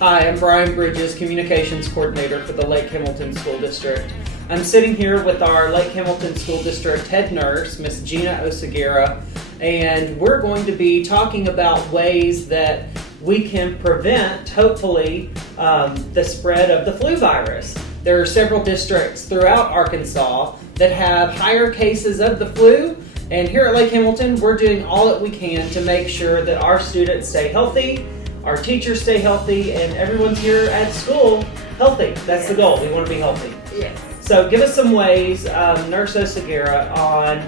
Hi, I'm Brian Bridges, Communications Coordinator for the Lake Hamilton School District. I'm sitting here with our Lake Hamilton School District Head Nurse, Miss Gina Oseguera, and we're going to be talking about ways that we can prevent, hopefully, the spread of the flu virus. There are several districts throughout Arkansas that have higher cases of the flu, and here at Lake Hamilton, we're doing all that we can to make sure that our students stay healthy, our teachers stay healthy, and everyone's here at school healthy. That's the goal. We want to be healthy. Yes. So give us some ways, Nurse Oseguera, on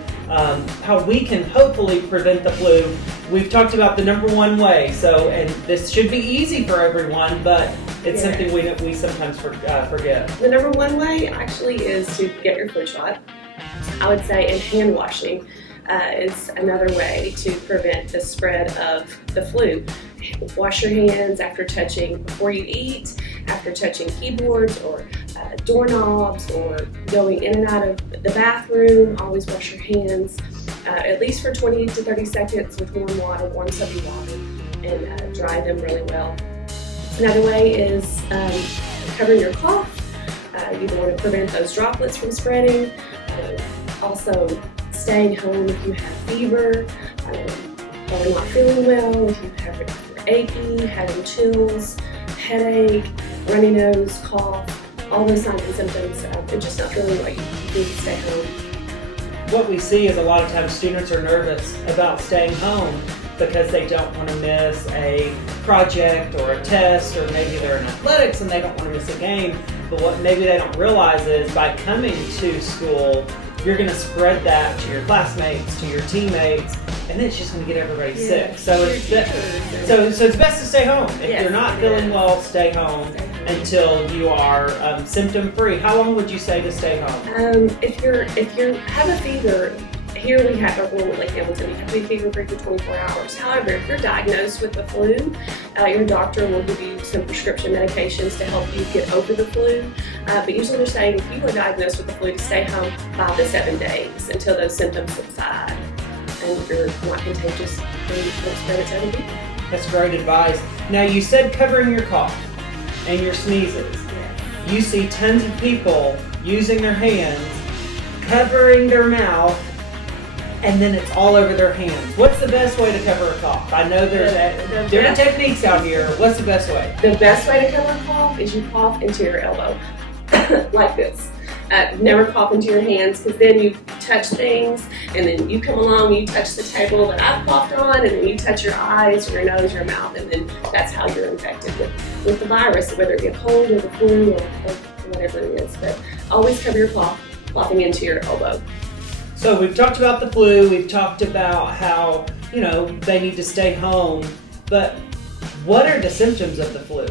how we can hopefully prevent the flu. We've talked about the number one way, and this should be easy for everyone, but it's something we sometimes forget. The number one way actually is to get your flu shot. I would say, and hand washing is another way to prevent the spread of the flu. Wash your hands after touching, before you eat, after touching keyboards or doorknobs, or going in and out of the bathroom. Always wash your hands at least for 20 to 30 seconds with warm water, warm soapy water, and dry them really well. Another way is covering your cough. You want to prevent those droplets from spreading. Also, staying home if you have fever, or not feeling well, if you're achy, having chills, headache, runny nose, cough, all those signs and symptoms, and just not feeling well, you need to stay home. What we see is a lot of times students are nervous about staying home because they don't want to miss a project or a test, or maybe they're in athletics and they don't want to miss a game. But what maybe they don't realize is by coming to school, you're going to spread that to your classmates, to your teammates, and then it's just going to get everybody sick. So it's best to stay home. If you're not feeling well, stay home until you are symptom-free. How long would you say to stay home? If you have a fever, here we have a rule at Lake Hamilton, you have to be fever-free for 24 hours. However, if you're diagnosed with the flu, your doctor will give you some prescription medications to help you get over the flu. But usually they're saying if you were diagnosed with the flu, to stay home 5 to 7 days until those symptoms subside and you're not contagious and you don't spread it to other people. That's great advice. Now, you said covering your cough and your sneezes. Yes. You see tons of people using their hands, covering their mouth, and then it's all over their hands. What's the best way to cover a cough? I know there's different techniques out here. What's the best way? The best way to cover a cough is you cough into your elbow, like this. Never cough into your hands, because then you touch things, and then you come along, you touch the table that I've coughed on, and then you touch your eyes, or your nose, your mouth, and then that's how you're infected with the virus, whether it be a cold or the flu or whatever it is. But always cover your coughing into your elbow. So we've talked about the flu, we've talked about how, they need to stay home, but what are the symptoms of the flu?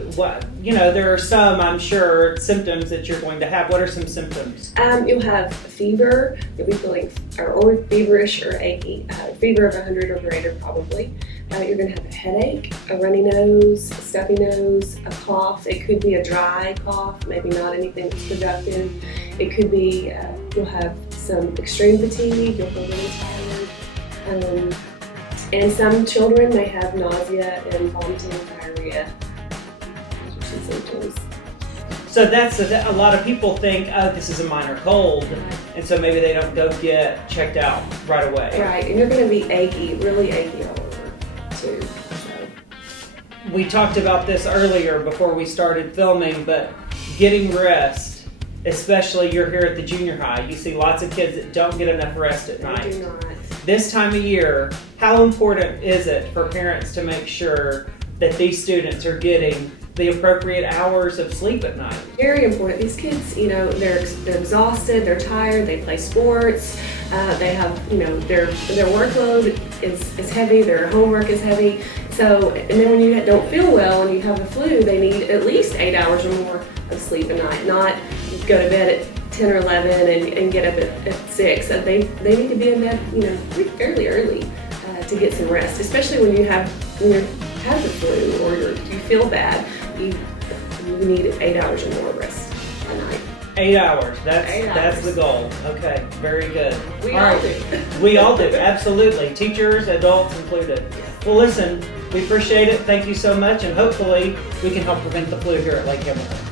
There are some, I'm sure, symptoms that you're going to have. What are some symptoms? You'll have fever, you'll be feeling or feverish or achy, fever of 100 or greater probably. You're going to have a headache, a runny nose, a stuffy nose, a cough. It could be a dry cough, maybe not anything that's productive. It could be, you'll have some extreme fatigue, you'll feel really tired. And some children may have nausea and vomiting and diarrhea. Those are some symptoms. So that's a lot of people think, oh, this is a minor cold, and so maybe they don't go get checked out right away. Right, and you're going to be achy, really achy all over too. So. We talked about this earlier before we started filming, but getting rest, especially you're here at the junior high, you see lots of kids that don't get enough rest at night. They do not. This time of year, how important is it for parents to make sure that these students are getting the appropriate hours of sleep at night? Very important. These kids, they're exhausted, they're tired, they play sports, they have, their workload is heavy, their homework is heavy. So, and then when you don't feel well and you have the flu, they need at least 8 hours or more of sleep a night, not go to bed at 10 or 11 and get up at 6. They need to be in bed, fairly early to get some rest, especially when you have the flu or you feel bad. You need 8 hours or more rest a night. 8 hours. That's the goal. Okay, very good. We all do. We all do, absolutely. Teachers, adults included. Well, listen, We appreciate it. Thank you so much, and hopefully we can help prevent the flu here at Lake Hamilton.